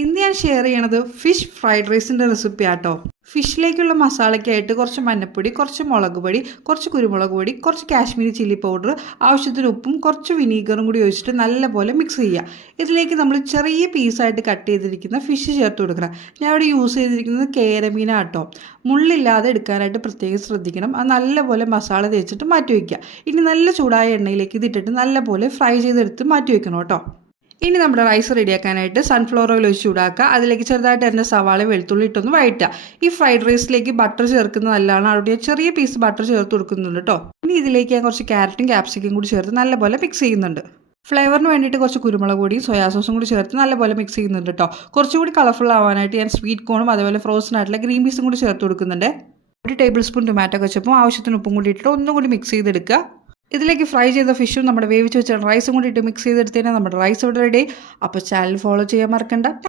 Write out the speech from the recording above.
ഇന്ന് ഞാൻ ഷെയർ ചെയ്യണത് ഫിഷ് ഫ്രൈഡ് റൈസിൻ്റെ റെസിപ്പി ആട്ടോ. ഫിഷിലേക്കുള്ള മസാലയ്ക്കായിട്ട് കുറച്ച് മഞ്ഞൾപ്പൊടി, കുറച്ച് മുളക് പൊടി, കുറച്ച് കുരുമുളക് പൊടി, കുറച്ച് കാശ്മീരി ചില്ലി പൗഡർ, ആവശ്യത്തിന് ഉപ്പും കുറച്ച് വിനീഗറും കൂടി ഒഴിച്ചിട്ട് നല്ലപോലെ മിക്സ് ചെയ്യുക. ഇതിലേക്ക് നമ്മൾ ചെറിയ പീസായിട്ട് കട്ട് ചെയ്തിരിക്കുന്ന ഫിഷ് ചേർത്ത് കൊടുക്കണം. ഞാൻ ഇവിടെ യൂസ് ചെയ്തിരിക്കുന്നത് കേരമീനാട്ടോ. മുള്ളില്ലാതെ എടുക്കാനായിട്ട് പ്രത്യേകം ശ്രദ്ധിക്കണം. അത് നല്ലപോലെ മസാല തേച്ചിട്ട് മാറ്റി വയ്ക്കുക. ഇനി നല്ല ചൂടായ എണ്ണയിലേക്ക് ഇതിട്ടിട്ട് നല്ലപോലെ ഫ്രൈ ചെയ്തെടുത്ത് മാറ്റി വയ്ക്കണം കേട്ടോ. ഇനി നമ്മുടെ റൈസ് റെഡിയാക്കാനായിട്ട് സൺഫ്ലവർ ഓയിൽ ഒഴിച്ച് ചൂടാക്കുക. അതിലേക്ക് ചെറുതായിട്ട് തന്നെ സവാള വെളുത്തുള്ളി ഇട്ടൊന്ന് വഴറ്റുക. ഈ ഫ്രൈഡ് റൈസിലേക്ക് ബട്ടർ ചേർക്കുന്നത് നല്ലതാണ്. അവിടെ ചെറിയ പീസ് ബട്ടർ ചേർത്ത് കൊടുക്കുന്നുണ്ട് കേട്ടോ. ഇനി ഇതിലേക്ക് ഞാൻ കുറച്ച് ക്യാരറ്റും ക്യാപ്സിക്കും കൂടി ചേർത്ത് നല്ലപോലെ മിക്സ് ചെയ്യുന്നുണ്ട്. ഫ്ലേവറിന് വേണ്ടിയിട്ട് കുറച്ച് കുരുമുളക് പൊടിയും സോയാ സോസും കൂടി ചേർത്ത് നല്ലപോലെ മിക്സ് ചെയ്യുന്നുണ്ട് കേട്ടോ. കുറച്ചുകൂടി കളർഫുൾ ആവാനായിട്ട് ഞാൻ സ്വീറ്റ് കോണും അതേപോലെ ഫ്രോസൺ ആയിട്ടുള്ള ഗ്രീൻ പീസും കൂടി ചേർത്ത് കൊടുക്കുന്നുണ്ട്. 1 ടേബിൾ സ്പൂൺ ടൊമാറ്റോ കെച്ചപ്പും ആവശ്യത്തിന് ഉപ്പും കൂടി ഇട്ടിട്ട് ഒന്നും കൂടി മിക്സ് ചെയ്തെടുക്കുക. ഇതിലേക്ക് ഫ്രൈ ചെയ്ത ഫിഷും നമ്മുടെ വേവിച്ച് വെച്ച റൈസും കൂടി ഇട്ട് മിക്സ് ചെയ്തെടുത്തതിനാൽ നമ്മുടെ റൈസ് ഇവിടെ റെഡി. അപ്പോൾ ചാനൽ ഫോളോ ചെയ്യാൻ മറക്കണ്ട.